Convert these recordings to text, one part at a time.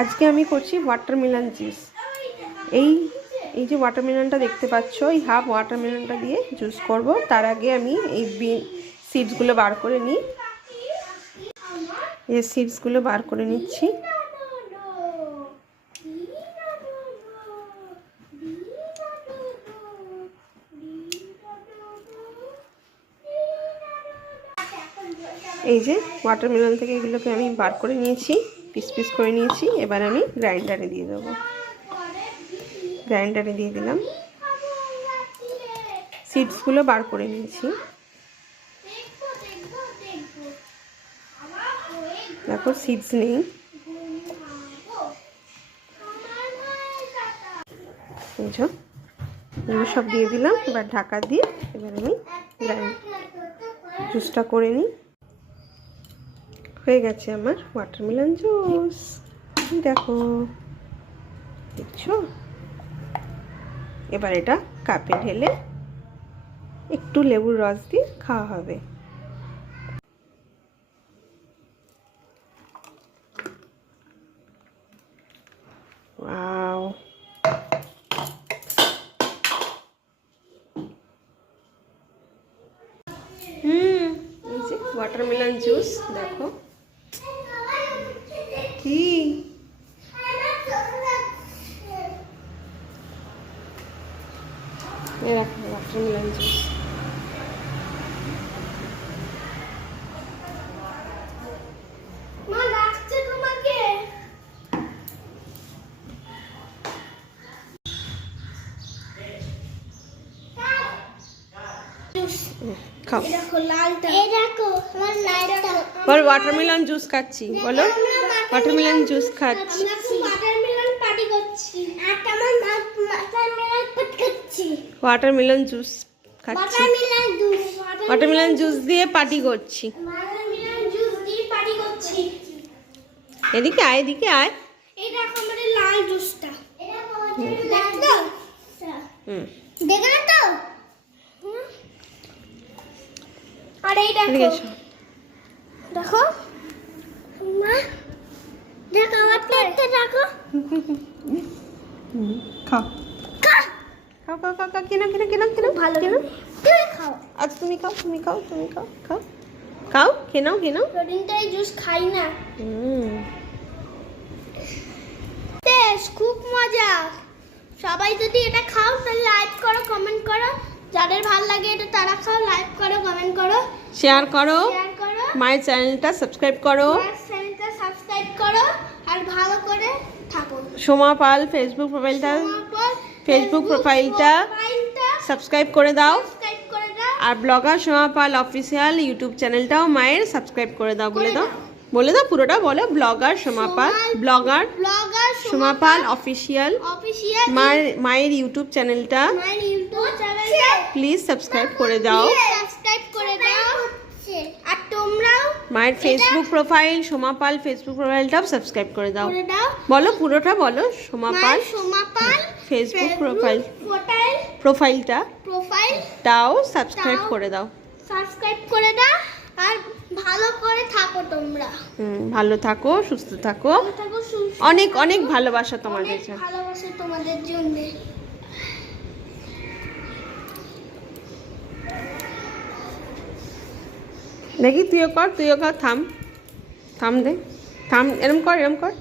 আজকে আমি করছি ওয়াটারমেলন জুস। এই যে ওয়াটারমেলনটা দেখতে পাচ্ছ, এই হাফ ওয়াটারমেলনটা দিয়ে জুস করব। তার আগে আমি এই সিডসগুলো বার করে নিই। এই সিডসগুলো বার করে নিচ্ছি। এই যে ওয়াটারমেলন থেকে এগুলোকে আমি বার করে নিয়েছি, পিস পিস করে নিয়েছি। এবার আমি গ্রাইন্ডারে দিয়ে দেবো। গ্রাইন্ডারে দিয়ে দিলাম। সিডসগুলো বার করে নিয়েছি। দেখো সিডস নেই। সব দিয়ে দিলাম। এবার ঢাকা দিয়ে এবার আমি জুসটা করে নিই। হয়ে গেছে আমার ওয়াটারমেলন জুস। দেখো, দেখছো? এবার এটা কাপে ঢেলে একটু লেবুর রস দিয়ে খাওয়া হবে। ওয়াও, এই যে ওয়াটারমেলন জুস। দেখো কি ওয়াটারমেলন জুস। খাও। বলো ওয়াটারমেলন জুস খাচ্ছি। বলো ওয়াটারমেলন জুস খাচ্ছি। ওয়াটারমেলন জুস খাচ্ছি। ওয়াটারমেলন জুস দিয়ে পার্টি করছি। এদিকে আয়, এদিকে আয়। এই দেখো আমাদের লাল জুসটা। দেখো না তো? আর এই দেখো, দেখো মা, দেখো আমার প্লেটটা দেখো। খাও খাও খাও খাও খাও। কেন কেন কেন কেন ভালো কেন? তুমি খাও। আজ তুমি খাও, তুমি খাও, তুমি খাও। খাও খাও, কেন কেন? প্রতিদিনটা এই জুস খাই না। টেস্ট খুব মজা। সবাই যদি এটা খাও তাহলে লাইক করো, কমেন্ট করো। যাদের ভালো লাগে এটা তারা খাও, লাইক করো, কমেন্ট করো, শেয়ার করো। করো। মায়ের চ্যানেলটা সাবস্ক্রাইব করো। চ্যানেলটা সাবস্ক্রাইব করো আর ভালো করে থাকো। সোমা পাল ফেসবুক প্রোফাইলটা সাবস্ক্রাইব করে দাও। আর ব্লগার সোমা পাল অফিসিয়াল ইউটিউব চ্যানেলটাও মায়ের সাবস্ক্রাইব করে দাও। বলে দাও, বলে দাও পুরোটা বলো। ব্লগার সোমা পাল, ব্লগার সোমা পাল অফিসিয়াল মায়ের ইউটিউব চ্যানেলটা প্লিজ সাবস্ক্রাইব করে দাও। আর তোমরাও মায়ের ফেসবুক প্রোফাইল সোমা পাল ফেসবুক প্রোফাইলটাও সাবস্ক্রাইব করে দাও। বলো পুরোটা বলো। সোমা পাল ফেসবুক প্রোফাইলটাও সাবস্ক্রাইব করে দাও। আর ভালো করে থাকো তোমরা। ভালো থাকো, সুস্থ থাকো। অনেক অনেক ভালোবাসা তোমাদের জন্য। ভালোবাসা তোমাদের জন্য। দেখি তুইও কর, তুইও কর। থাম থাম দে, থাম। এরম কর, এরম কর।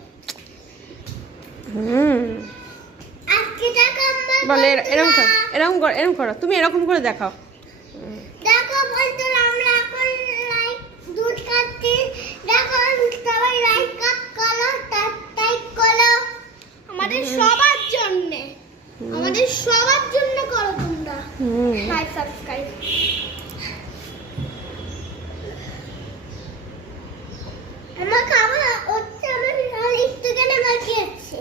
বলে এরম কর, এরম কর, এরম করো। তুমি এরকম করে দেখাও। দেখো বন্ধুরা, আমরা এখন দুধ খাচ্ছি। দেখো সবাই লাইক করো, সাবস্ক্রাইব করো। আমাদের সবার জন্য, আমাদের সবার জন্য করো তোমরা লাইক সাবস্ক্রাইব। আমার খাবার হচ্ছে, আমার একটু কেন বাকি আছে।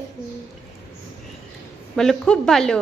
বলো খুব ভালো।